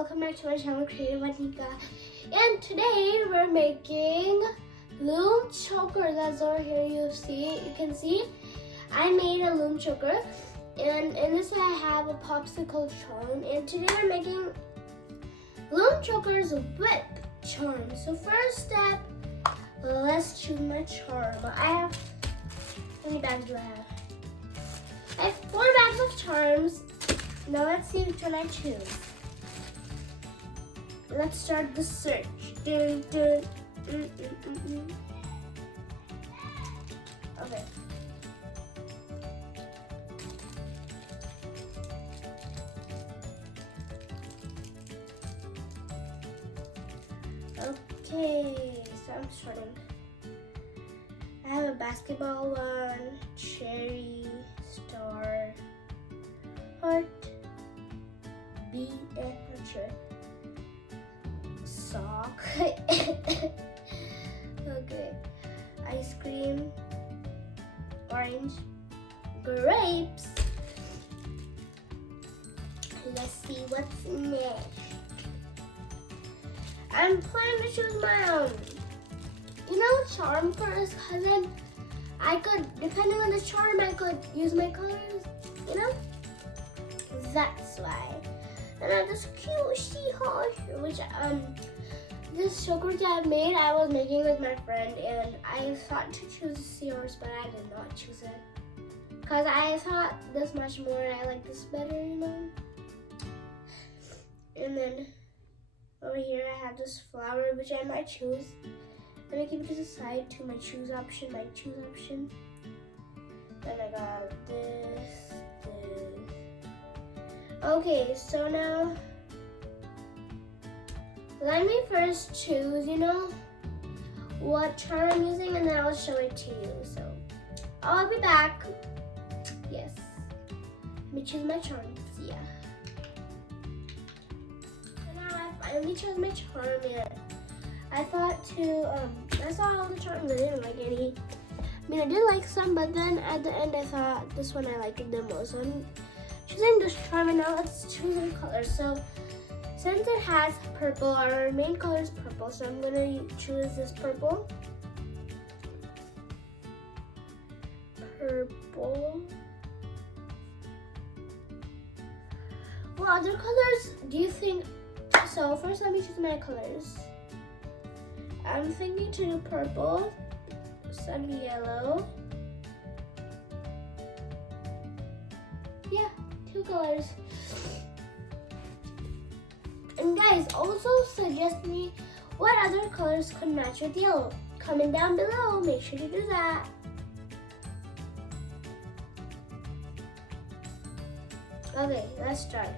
welcome back to my channel, Creative Anika. And today we're making loom chokers. That's over here. You can see I made a loom choker, and in this I have a popsicle charm. And today we're making loom chokers with charms. So first step, let's choose my charm. How many bags do I have? I have 4 bags of charms. Now let's see which one I choose. Let's start the search. Dun, dun, Okay. Okay, so I'm starting. I have a basketball one, cherry, star, heart, bee, not sure. Sock. Okay. Ice cream, orange, grapes. Let's see what's next. I'm planning to choose my own, charm first, because then I could, depending on the charm, I could use my colors, That's why. And I have this cute seahorse, which this choker that I made, I was making with my friend, and I thought to choose a seahorse, but I did not choose it. Because I thought this much more, and I like this better, And then over here I have this flower, which I might choose. Let me keep it to the side to my choose option. Then I got this. Okay, so now let me first choose, what charm I'm using, and then I'll show it to you. So I'll be back. Yes. Let me choose my charm. See ya. So now I finally chose my charm, and I thought I saw all the charms. I didn't like any. I did like some, but then at the end I thought this one I liked the most. So I'm choosing this charm, and now let's choose our color. So since it has purple, our main color is purple, so I'm gonna choose this purple. What other colors do you think? So first let me choose my colors. I'm thinking to do purple, some yellow. Yeah, 2 colors. And guys, also suggest me what other colors could match with yellow. Comment down below, make sure to do that. Okay, let's start.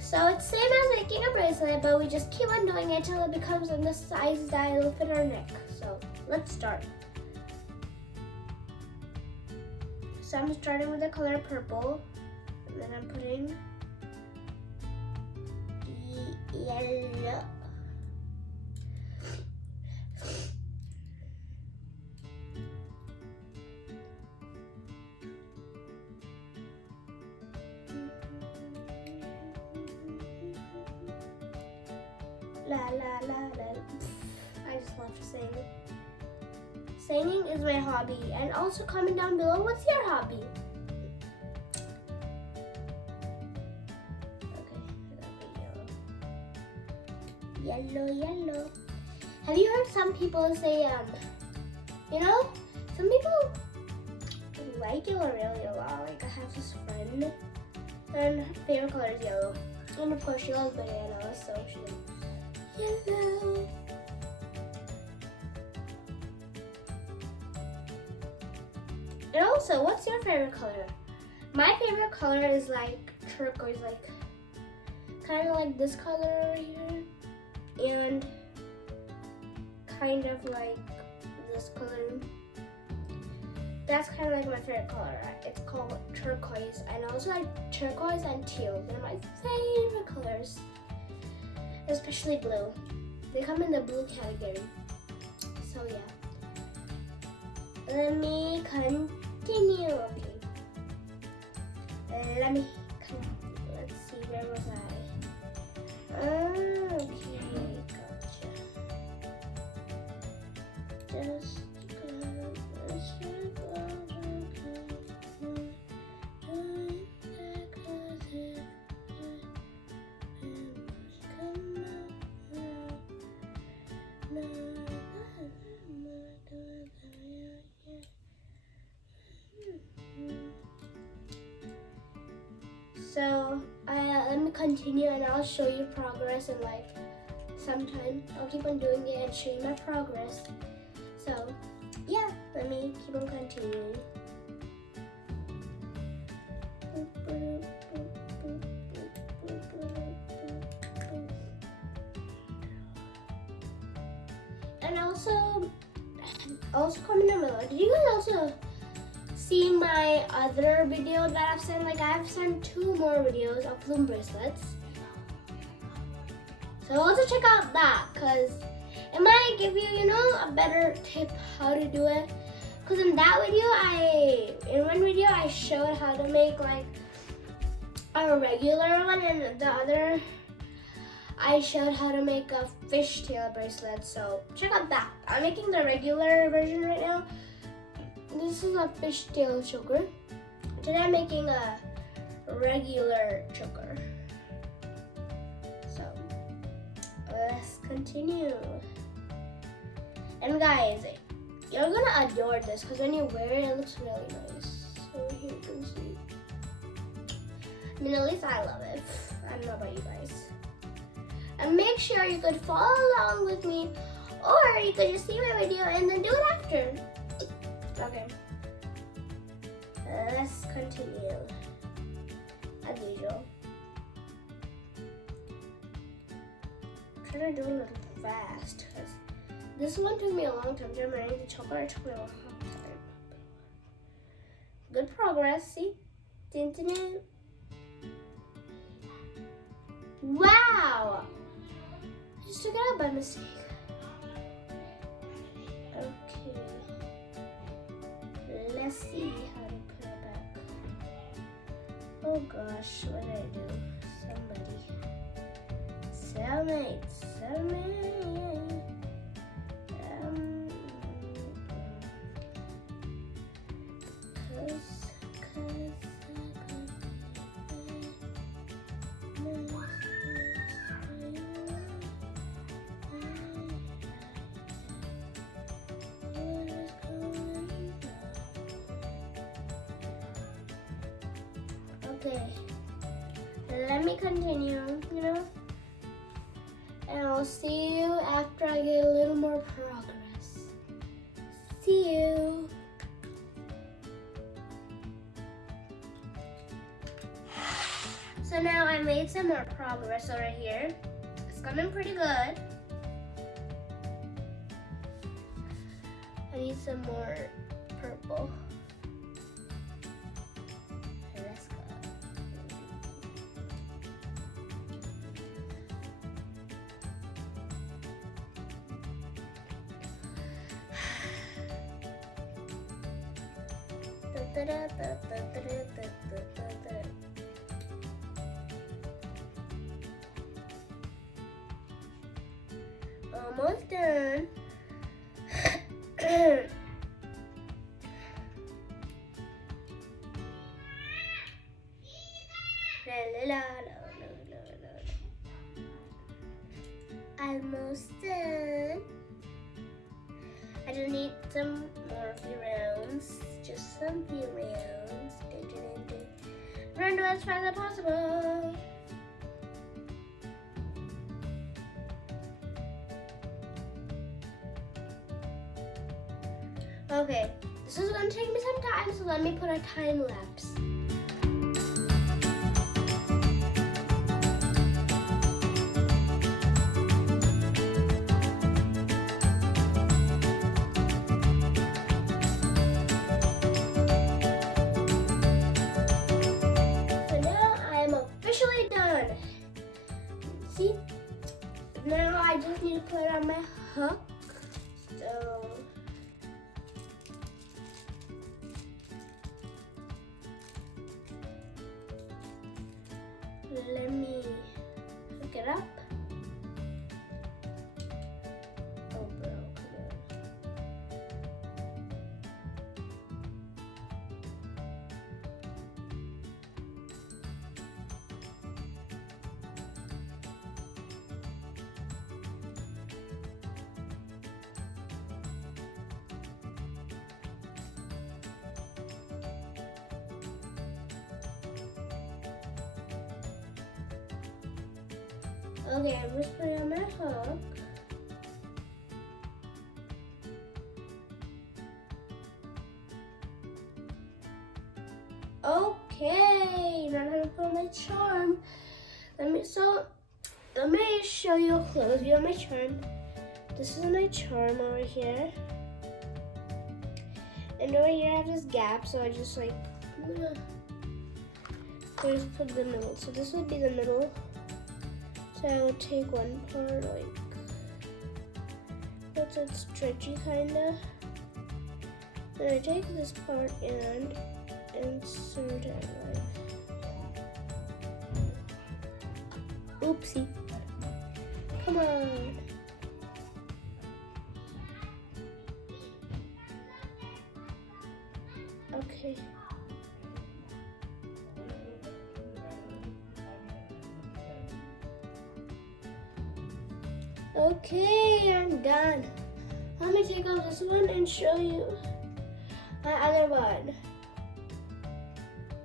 So it's same as making a bracelet, but we just keep on doing it till it becomes in the size that it'll fit our neck. So let's start. So I'm starting with the color purple, and then I'm putting yellow. La la la la. I just love singing. Singing is my hobby. And also comment down below, what's your hobby? Yellow. Have you heard some people say, some people like yellow really a lot. Like I have this friend, and her favorite color is yellow. And of course she loves bananas, so she's yellow. And also, what's your favorite color? My favorite color is like turquoise, like kind of like this color over here. And kind of like this color. That's kind of like my favorite color. It's called turquoise. And I also like turquoise and teal. They're my favorite colors. Especially blue. They come in the blue category. So yeah. Let me continue. Okay. Let's see, where was I? So let me continue and I'll show you progress in like some time. I'll keep on doing it and show you my progress. So yeah, let me keep on continuing. And also comment down below. Did you guys also see my other video that I've sent? Like I've sent 2 more videos of loom bracelets. So also check out that because it might give you, you know, a better tip how to do it. Because in that video, in one video I showed how to make like a regular one, and the other I showed how to make a fishtail bracelet. So check out that. I'm making the regular version right now. This is a fishtail choker. Today I'm making a regular choker. So let's continue. And guys, you're gonna adore this because when you wear it, it looks really nice. So here you can see. I mean, at least I love it. I don't know about you guys. And make sure you could follow along with me, or you could just see my video and then do it after. Okay. Let's continue. As usual. I'm trying to do it a little fast because this one took me a long time. The chocolate took me a long time. Good progress, see? Dun, dun, dun. Wow! I just took it out by mistake. Okay. Let's see how to put it back. Oh gosh, what did I do? Cellmate. Okay, let me continue, you know, and I'll see you after I get a little more progress. See you. So now I made some more progress over here. It's coming pretty good. I need some more purple. Almost done. Almost done. I just need some more few rounds. Just some few rounds. Run to as fast as possible. Okay, this is gonna take me some time, so let me put a time lapse. See? Now I just need to put it on my hook. So let me hook it up. Oh bro, come on. Okay, I'm just putting on my hook. Okay, now I'm gonna put on my charm. Let me show you a close view of my charm. This is my charm over here. And over here I have this gap, so I just like just put the middle. So this would be the middle. So I would take one part like that's it stretchy kinda. Then I take this part and insert it like oopsie. Come on. Okay. Okay, I'm done. Let me take off this one and show you my other one.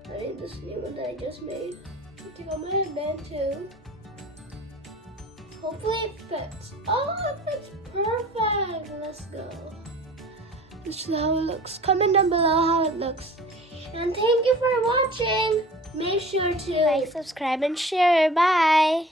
I mean this new one that I just made. Take off my headband too. Hopefully it fits. Oh, it fits perfect. Let's go. This is how it looks. Comment down below how it looks. And thank you for watching. Make sure to like, subscribe, and share. Bye.